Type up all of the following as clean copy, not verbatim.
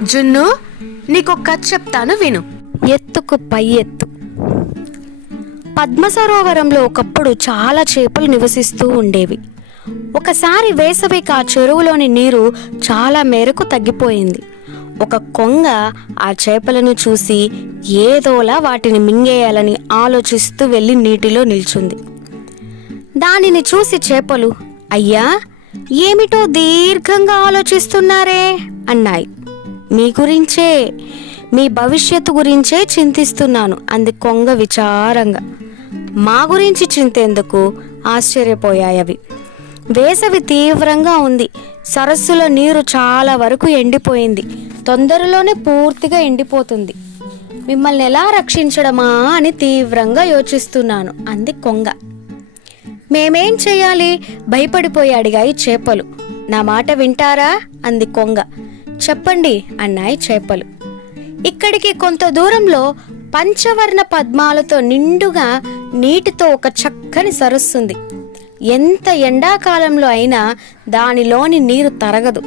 జున్ను, నీకు కథ చెప్తాను విను. ఎత్తుకు పై ఎత్తు. పద్మ సరోవరంలో ఒకప్పుడు చాలా చేపలు నివసిస్తూ ఉండేవి. ఒకసారి వేసవికి ఆ చెరువులోని నీరు చాలా మేరకు తగ్గిపోయింది. ఒక కొంగ ఆ చేపలను చూసి ఏదోలా వాటిని మింగేయాలని ఆలోచిస్తూ వెళ్ళి నీటిలో నిల్చుంది. దానిని చూసి చేపలు, అయ్యా, ఏమిటో దీర్ఘంగా ఆలోచిస్తున్నారే అన్నాయి. మీ గురించే, మీ భవిష్యత్తు గురించే చింతిస్తున్నాను అంది కొంగ విచారంగా. మా గురించి చింతేందుకు? ఆశ్చర్యపోయాయి అవి. వేసవి తీవ్రంగా ఉంది. సరస్సులో నీరు చాలా వరకు ఎండిపోయింది. తొందరలోనే పూర్తిగా ఎండిపోతుంది. మిమ్మల్ని ఎలా రక్షించడమా అని తీవ్రంగా యోచిస్తున్నాను అంది కొంగ. మేమేం చెయ్యాలి? భయపడిపోయి అడిగాయి చేపలు. నా మాట వింటారా అంది కొంగ. చెప్పండి అన్నాయి చేపలు. ఇక్కడికి కొంత దూరంలో పంచవర్ణ పద్మాలతో నిండుగా నీటితో ఒక చక్కని సరస్సుంది. ఎంత ఎండాకాలంలో అయినా దానిలోని నీరు తరగదు.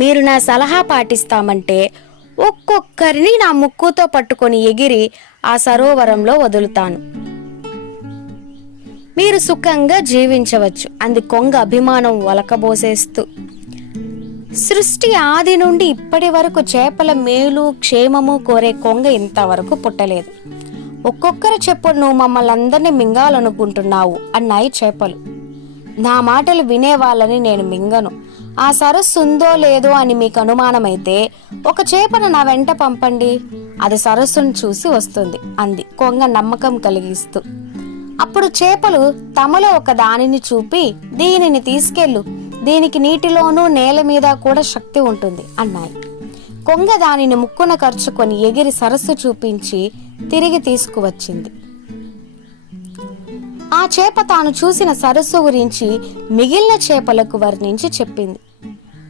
మీరు నా సలహా పాటిస్తామంటే ఒక్కొక్కరిని నా ముక్కుతో పట్టుకొని ఎగిరి ఆ సరోవరంలో వదులుతాను. మీరు సుఖంగా జీవించవచ్చు అంది కొంగ అభిమానం ఒలకబోసేస్తూ. సృష్టి ఆది నుండి ఇప్పటి వరకు చేపల మేలు క్షేమము కోరే కొంగ ఇంతవరకు పుట్టలేదు. ఒక్కొక్కరు చెప్పు, నువ్వు మమ్మల్ని అందరినీ మింగాలనుకుంటున్నావు అన్నాయి చేపలు. నా మాటలు వినేవాళ్ళని నేను మింగను. ఆ సరస్సు ఉందో లేదో అని మీకు అనుమానమైతే ఒక చేపను నా వెంట పంపండి, అది సరస్సును చూసి వస్తుంది అంది కొంగ నమ్మకం కలిగిస్తూ. అప్పుడు చేపలు తమలో ఒక దానిని చూపి, దీనిని తీసుకెళ్ళు, దీనికి నీటిలోనూ నేల మీద కూడా శక్తి ఉంటుంది అన్నాయి. కొంగ దానిని ముక్కున కరుచుకొని ఎగిరి సరస్సు చూపించి తిరిగి తీసుకువచ్చింది. ఆ చేప తాను చూసిన సరస్సు గురించి మిగిలిన చేపలకు వర్ణించి చెప్పింది.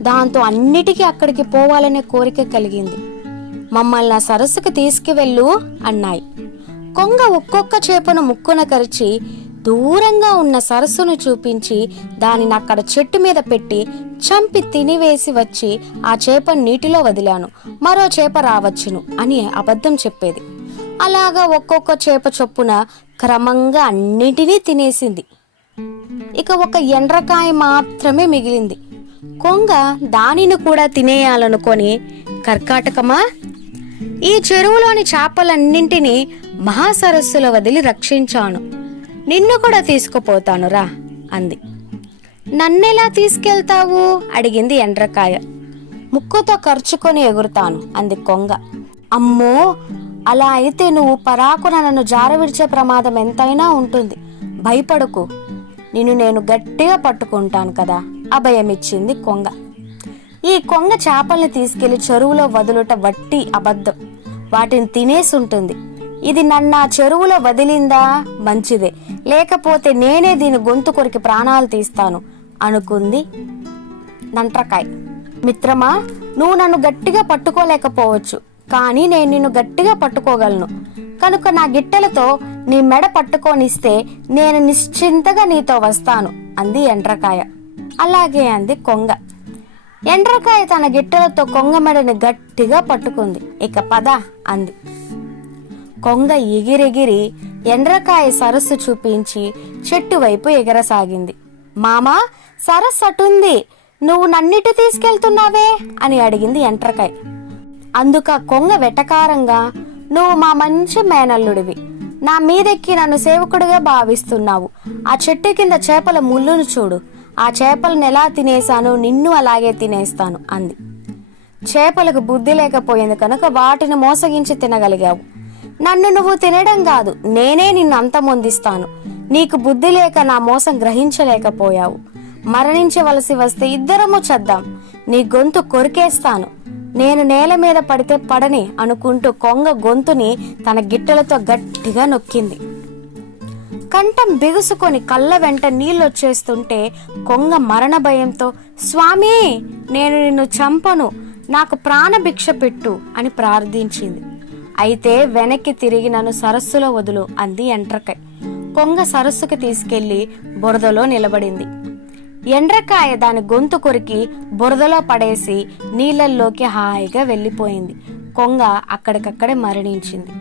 దాంతో అన్నిటికీ అక్కడికి పోవాలనే కోరిక కలిగింది. మమ్మల్ని ఆ సరస్సుకు తీసుకువెళ్ళు అన్నాయి. కొంగ ఒక్కొక్క చేపను ముక్కున కరిచి దూరంగా ఉన్న సరస్సును చూపించి దానిని అక్కడ చెట్టు మీద పెట్టి చంపి తినివేసి వచ్చి ఆ చేపను నీటిలో వదిలాను, మరో చేప రావచ్చును అని అబద్ధం చెప్పేది. అలాగా ఒక్కొక్క చేప చొప్పున క్రమంగా అన్నిటినీ తినేసింది. ఇక ఒక ఎండ్రకాయ మాత్రమే మిగిలింది. కొంగ దానిని కూడా తినేయాలనుకొని, కర్కాటకమా, ఈ చెరువులోని చేపలన్నింటినీ మహాసరస్సులో వదిలి రక్షించాను, నిన్ను కూడా తీసుకుపోతాను రా అంది. నన్నెలా తీసుకెళ్తావు అడిగింది ఎండ్రకాయ. ముక్కుతో ఖర్చుకొని ఎగురుతాను అంది కొంగ. అమ్మో, అలా అయితే నువ్వు పరాకున నన్ను జారవిడిచే ప్రమాదం ఎంతైనా ఉంటుంది, భయపడకు, నిన్ను నేను గట్టిగా పట్టుకుంటాను కదా అభయమిచ్చింది కొంగ. ఈ కొంగ చేపల్ని తీసుకెళ్లి చెరువులో వదులుట వట్టి అబద్ధం, వాటిని తినేసి ఉంటుంది. ఇది నన్ను ఆ చెరువులో వదిలిందా మంచిదే, లేకపోతే నేనే దీని గొంతు కొరికి ప్రాణాలు తీస్తాను అనుకుంది నంట్రకాయ. మిత్రమా, నువ్వు నన్ను గట్టిగా పట్టుకోలేకపోవచ్చు, కానీ నేను నిన్ను గట్టిగా పట్టుకోగలను కనుక నా గిట్టెలతో నీ మెడ పట్టుకొనిస్తే నేను నిశ్చింతగా నీతో వస్తాను అంది ఎండ్రకాయ. అలాగే అంది కొంగ. ఎండ్రకాయ తన గిట్టెలతో కొంగ మెడని గట్టిగా పట్టుకుంది. ఇక పద అంది. కొంగ ఎగిరెగిరి ఎండ్రకాయ సరస్సు చూపించి చెట్టు వైపు ఎగరసాగింది. మామా, సరస్సు అటుంది, నువ్వు నన్నిటి తీసుకెళ్తున్నావే అని అడిగింది ఎండ్రకాయ. అందుక కొంగ వెటకారంగా, నువ్వు మా మంచి మేనల్లుడివి, నా మీదెక్కి నన్ను సేవకుడిగా భావిస్తున్నావు. ఆ చెట్టు కింద చేపల ముళ్ళును చూడు, ఆ చేపలను ఎలా తినేశాను నిన్ను అలాగే తినేస్తాను అంది. చేపలకు బుద్ధి లేకపోయింది కనుక వాటిని మోసగించి తినగలిగావు. నన్ను నువ్వు తినడం కాదు, నేనే నిన్ను అంతమొందిస్తాను. నీకు బుద్ధి లేక నా మోసం గ్రహించలేకపోయావు. మరణించవలసి వస్తే ఇద్దరము చద్దాం, నీ గొంతు కొరికేస్తాను, నేను నేల మీద పడితే పడని అనుకుంటూ కొంగ గొంతుని తన గిట్టెలతో గట్టిగా నొక్కింది. కంఠం బిగుసుకొని కళ్ళ వెంట నీళ్ళొచ్చేస్తుంటే కొంగ మరణ భయంతో, స్వామి, నేను నిన్ను చంపను, నాకు ప్రాణభిక్ష పెట్టు అని ప్రార్థించింది. అయితే వెనక్కి తిరిగి నన్ను సరస్సులో వదులు అంది ఎండ్రకాయ. కొంగ సరస్సుకి తీసుకెళ్లి బురదలో నిలబడింది. ఎండ్రకాయ దాని గొంతు కొరికి బురదలో పడేసి నీళ్ళల్లోకి హాయిగా వెళ్ళిపోయింది. కొంగ అక్కడికక్కడే మరణించింది.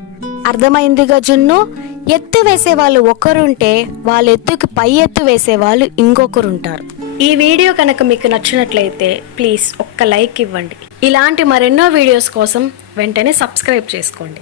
అర్థమైందిగా జున్ను, ఎత్తు వేసేవాళ్ళు ఒకరుంటే వాళ్ళ ఎత్తుకి పై ఎత్తు వేసేవాళ్ళు ఇంకొకరుంటారు. ఈ వీడియో కనుక మీకు నచ్చినట్లయితే ప్లీజ్ ఒక్క లైక్ ఇవ్వండి. ఇలాంటి మరెన్నో వీడియోస్ కోసం వెంటనే సబ్స్క్రైబ్ చేసుకోండి.